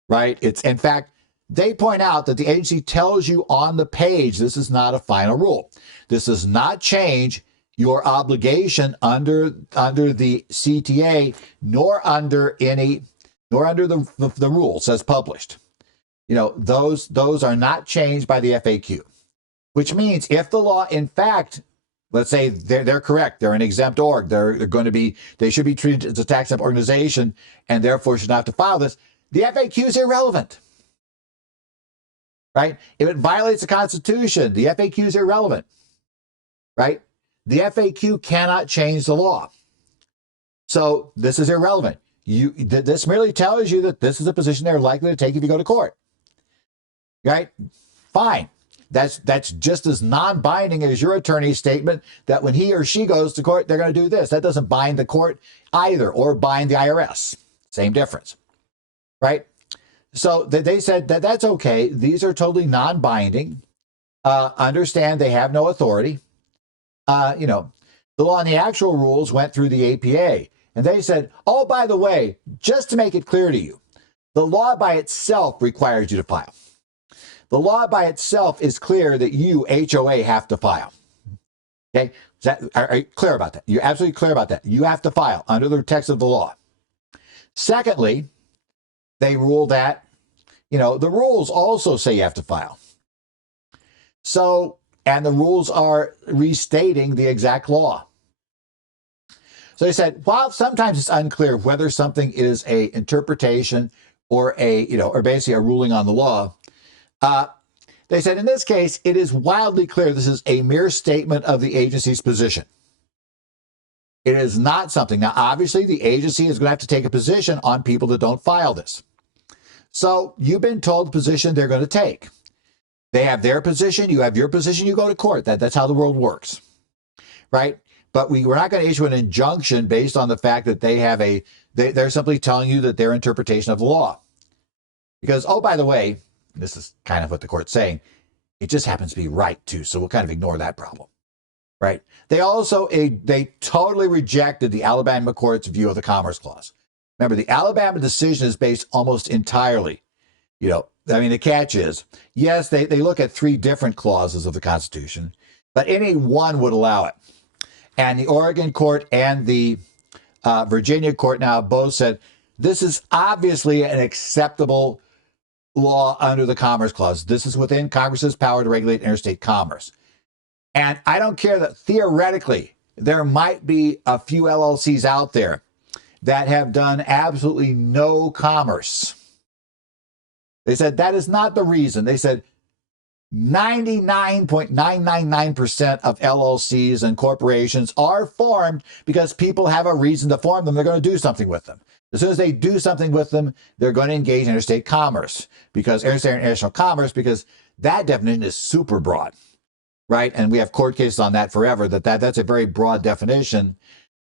right? It's, in fact, they point out that the agency tells you on the page this is not a final rule. This does not change your obligation under the CTA, nor under the rules as published. Those are not changed by the FAQ. Which means if the law, in fact, let's say they're correct, they're an exempt org, they should be treated as a tax exempt organization and therefore should not have to file this, the FAQ is irrelevant, right? If it violates the Constitution, the FAQ is irrelevant, right? The FAQ cannot change the law. So this is irrelevant. This merely tells you that this is a position they're likely to take if you go to court, right? Fine. That's just as non-binding as your attorney's statement that when he or she goes to court, they're going to do this. That doesn't bind the court either or bind the IRS. Same difference, right? So they said that that's okay. These are totally non-binding. Understand they have no authority. The law and the actual rules went through the APA, and they said, oh, by the way, just to make it clear to you, the law by itself requires you to file. The law by itself is clear that you, HOA, have to file. Okay? Are you clear about that? You're absolutely clear about that. You have to file under the text of the law. Secondly, they rule that, the rules also say you have to file. So, and the rules are restating the exact law. So they said, while sometimes it's unclear whether something is a interpretation or or basically a ruling on the law, they said in this case, it is wildly clear this is a mere statement of the agency's position. It is not something. Now, obviously, the agency is going to have to take a position on people that don't file this. So you've been told the position they're going to take. They have their position, you have your position, you go to court. That's how the world works, right? But we're not going to issue an injunction based on the fact that they're simply telling you that their interpretation of the law. Because, oh, by the way, this is kind of what the court's saying, it just happens to be right too, so we'll kind of ignore that problem, right? They totally rejected the Alabama court's view of the Commerce Clause. Remember, the Alabama decision is based almost entirely, the catch is, yes, they look at 3 different clauses of the Constitution, but any one would allow it. And the Oregon court and the Virginia court now both said, this is obviously an acceptable law under the Commerce Clause. This is within Congress's power to regulate interstate commerce. And I don't care that theoretically there might be a few LLCs out there that have done absolutely no commerce. They said that is not the reason. They said 99.999% of LLCs and corporations are formed because people have a reason to form them. They're going to do something with them. As soon as they do something with them, they're going to engage in interstate commerce, because interstate and international commerce, because that definition is super broad, right? And we have court cases on that forever, that's a very broad definition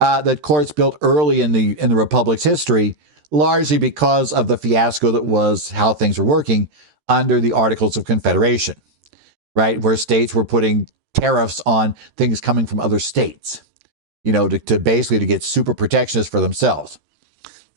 that courts built early in the Republic's history, largely because of the fiasco that was how things were working under the Articles of Confederation, right? Where states were putting tariffs on things coming from other states, to basically to get super protectionist for themselves.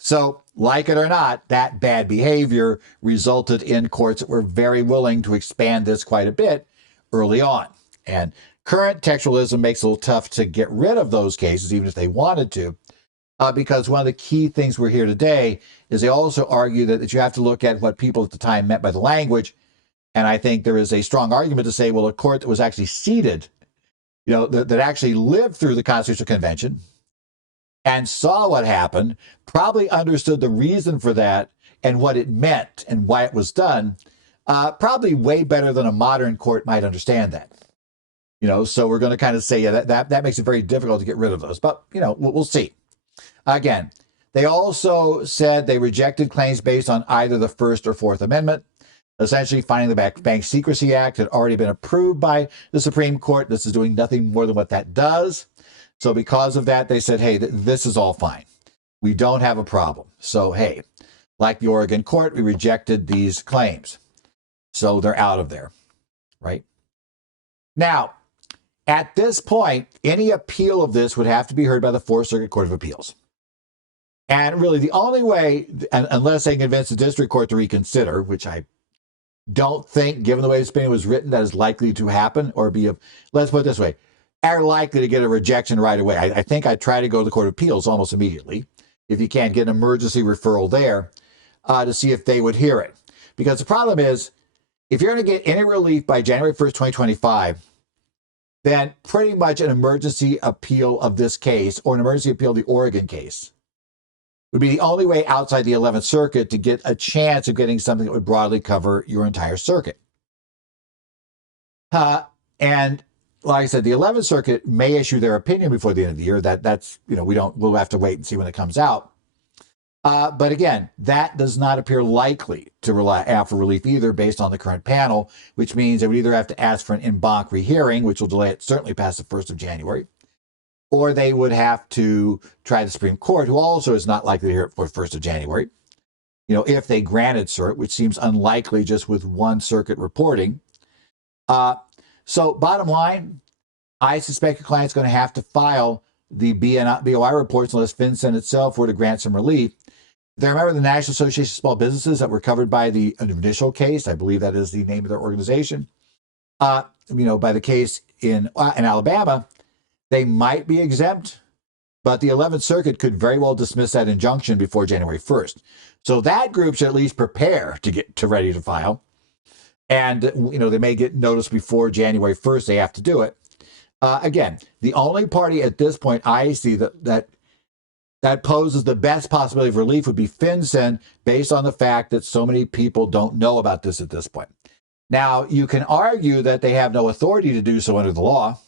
So, like it or not, that bad behavior resulted in courts that were very willing to expand this quite a bit early on. And current textualism makes it a little tough to get rid of those cases, even if they wanted to, because one of the key things we're here today is they also argue that you have to look at what people at the time meant by the language. And I think there is a strong argument to say, well, a court that was actually seated, that actually lived through the Constitutional Convention and saw what happened, probably understood the reason for that and what it meant and why it was done, probably way better than a modern court might understand that. So we're going to kind of say, yeah, that makes it very difficult to get rid of those. But, we'll see. Again, they also said they rejected claims based on either the First or Fourth Amendment, essentially finding the Bank Secrecy Act had already been approved by the Supreme Court. This is doing nothing more than what that does. So because of that, they said, hey, this is all fine. We don't have a problem. So, hey, like the Oregon court, we rejected these claims. So they're out of there, right? Now, at this point, any appeal of this would have to be heard by the Fourth Circuit Court of Appeals. And really the only way, unless they convince the district court to reconsider, which I don't think, given the way this opinion was written, that is likely to happen, or let's put it this way, are likely to get a rejection right away. I think I'd try to go to the Court of Appeals almost immediately, if you can get an emergency referral there, to see if they would hear it. Because the problem is, if you're going to get any relief by January 1st, 2025, then pretty much an emergency appeal of this case, or an emergency appeal of the Oregon case, would be the only way outside the 11th Circuit to get a chance of getting something that would broadly cover your entire circuit. And like I said, the 11th Circuit may issue their opinion before the end of the year. That's we'll have to wait and see when it comes out. But again, that does not appear likely to rely for relief either, based on the current panel, which means they would either have to ask for an en banc rehearing, which will delay it certainly past the 1st of January, or they would have to try the Supreme Court, who also is not likely to hear it for 1st of January, if they granted cert, which seems unlikely just with one circuit reporting. So bottom line, I suspect your client's going to have to file the BOI reports unless FinCEN itself were to grant some relief. They remember the National Association of Small Businesses that were covered by the initial case. I believe that is the name of their organization. By the case in Alabama, they might be exempt, but the 11th Circuit could very well dismiss that injunction before January 1st. So that group should at least prepare to get ready to file. And, they may get notice before January 1st they have to do it. Again, the only party at this point I see that poses the best possibility of relief would be FinCEN, based on the fact that so many people don't know about this at this point. Now, you can argue that they have no authority to do so under the law,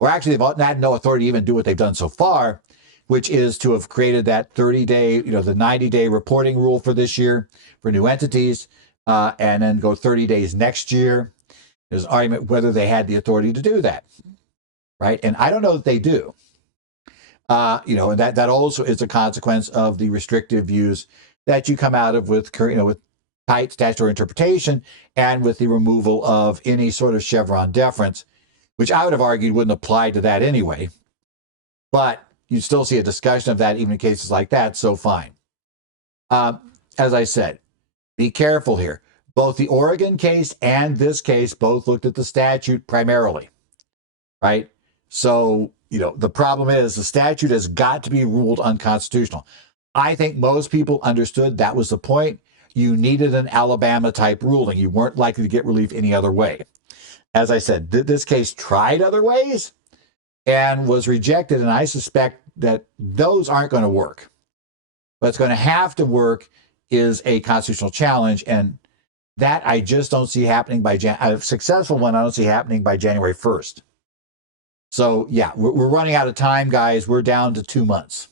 or actually they've had no authority to even do what they've done so far, which is to have created that 30-day, the 90-day reporting rule for this year for new entities, and then go 30 days next year. There's an argument whether they had the authority to do that, right? And I don't know that they do. And that also is a consequence of the restrictive views that you come out of with tight statutory interpretation and with the removal of any sort of Chevron deference, which I would have argued wouldn't apply to that anyway. But you still see a discussion of that even in cases like that, so fine. As I said, be careful here. Both the Oregon case and this case both looked at the statute primarily, right? So, the problem is the statute has got to be ruled unconstitutional. I think most people understood that was the point. You needed an Alabama-type ruling. You weren't likely to get relief any other way. As I said, this case tried other ways and was rejected, and I suspect that those aren't going to work. What's going to have to work is a constitutional challenge, and that I just don't see happening by a successful one. I don't see happening by January 1st. So yeah, we're running out of time, guys. We're down to 2 months.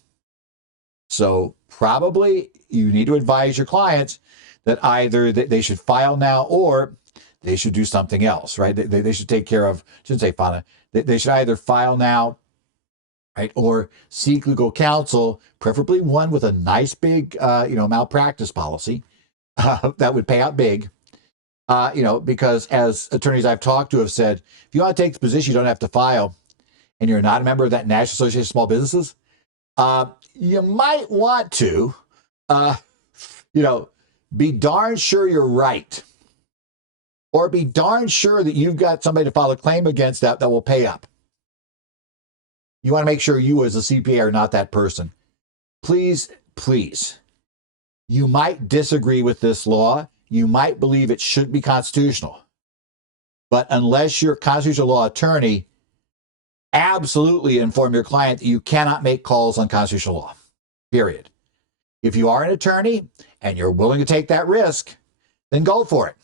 So probably you need to advise your clients that either they should file now or they should do something else, right? They should take care of, shouldn't say file, they should either file now, right, or seek legal counsel, preferably one with a nice big, malpractice policy that would pay out big. Because as attorneys I've talked to have said, if you want to take the position you don't have to file and you're not a member of that National Association of Small Businesses, you might want to, be darn sure you're right. Or be darn sure that you've got somebody to file a claim against that will pay up. You want to make sure you as a CPA are not that person. Please, please. You might disagree with this law. You might believe it should be constitutional. But unless you're a constitutional law attorney, absolutely inform your client that you cannot make calls on constitutional law, period. If you are an attorney and you're willing to take that risk, then go for it,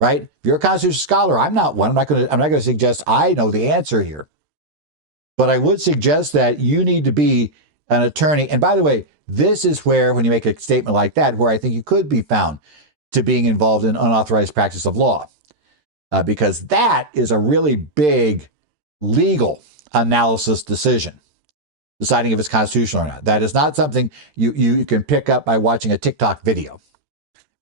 right? If you're a constitutional scholar, I'm not one. I'm not going to suggest I know the answer here. But I would suggest that you need to be an attorney. And by the way, this is where, when you make a statement like that, where I think you could be found to being involved in unauthorized practice of law, because that is a really big legal analysis decision, deciding if it's constitutional or not. That is not something you can pick up by watching a TikTok video,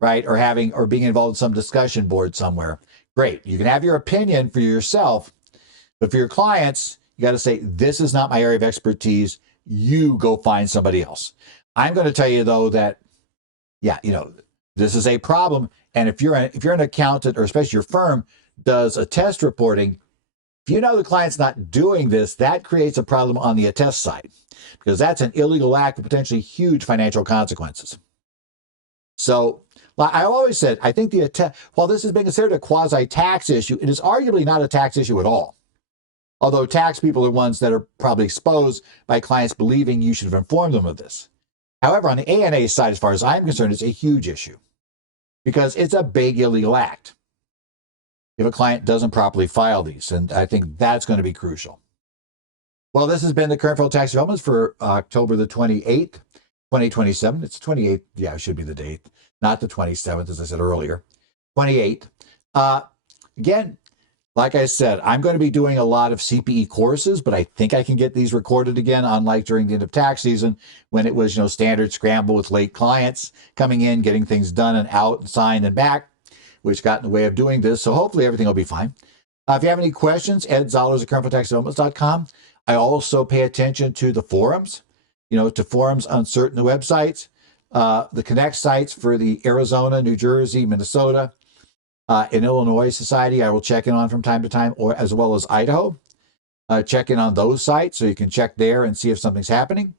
right? Or being involved in some discussion board somewhere. Great. You can have your opinion for yourself, but for your clients, you got to say, this is not my area of expertise. You go find somebody else. I'm going to tell you, though, that, this is a problem. And if you're an accountant, or especially your firm does attest reporting, if you know the client's not doing this, that creates a problem on the attest side, because that's an illegal act with potentially huge financial consequences. So I always said, I think while this has been considered a quasi-tax issue, it is arguably not a tax issue at all. Although tax people are ones that are probably exposed by clients believing you should have informed them of this. However, on the ANA side, as far as I'm concerned, it's a huge issue, because it's a big illegal act if a client doesn't properly file these. And I think that's going to be crucial. Well, this has been the current federal tax developments for October the 28th, 2027. It's 28th. Yeah, it should be the date, not the 27th, as I said earlier. 28th. Again, like I said, I'm going to be doing a lot of CPE courses, but I think I can get these recorded again, unlike during the end of tax season when it was, standard scramble with late clients coming in, getting things done and out and signed and back, which got in the way of doing this. So hopefully everything will be fine. If you have any questions, Ed Zollers at currentfederaltaxdevelopments.com. I also pay attention to the forums, to forums on certain websites, the Connect sites for the Arizona, New Jersey, Minnesota, and Illinois Society. I will check in on from time to time, or as well as Idaho. Check in on those sites so you can check there and see if something's happening.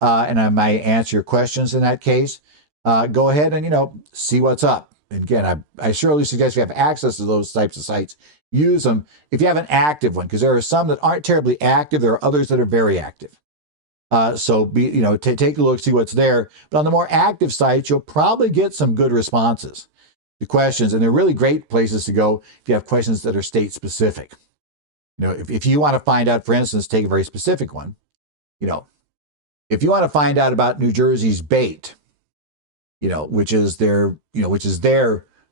And I might answer your questions in that case. Go ahead and, see what's up. And again, I surely suggest if you have access to those types of sites, use them if you have an active one, because there are some that aren't terribly active. There are others that are very active. So take a look, see what's there. But on the more active sites, you'll probably get some good responses to questions. And they're really great places to go if you have questions that are state specific. If you want to find out, for instance, take a very specific one, if you want to find out about New Jersey's bait, which is their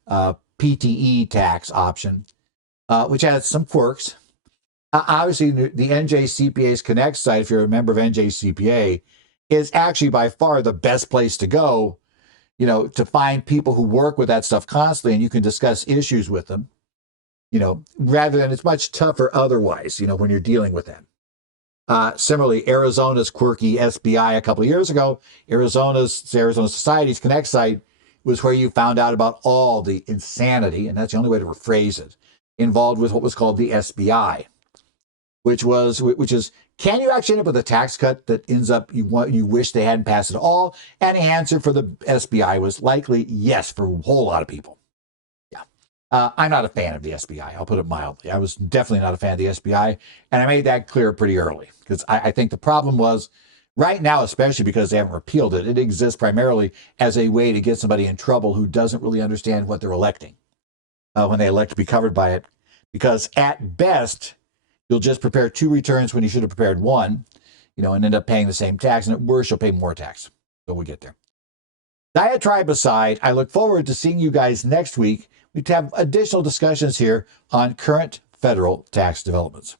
PTE tax option, which has some quirks. Obviously, the NJCPA's Connect site, if you're a member of NJCPA, is actually by far the best place to go, to find people who work with that stuff constantly, and you can discuss issues with them, rather than it's much tougher otherwise, when you're dealing with that. Similarly, Arizona's quirky SBI a couple of years ago, Arizona Society's Connect site was where you found out about all the insanity, and that's the only way to rephrase it, involved with what was called the SBI, which is, can you actually end up with a tax cut that ends up you wish they hadn't passed at all? And the answer for the SBI was likely yes for a whole lot of people. I'm not a fan of the SBI. I'll put it mildly. I was definitely not a fan of the SBI, and I made that clear pretty early, because I think the problem was, right now, especially because they haven't repealed it, it exists primarily as a way to get somebody in trouble who doesn't really understand what they're electing when they elect to be covered by it, because at best, you'll just prepare 2 returns when you should have prepared 1, and end up paying the same tax, and at worst, you'll pay more tax. So we'll get there. Diatribe aside, I look forward to seeing you guys next week. We have additional discussions here on current federal tax developments.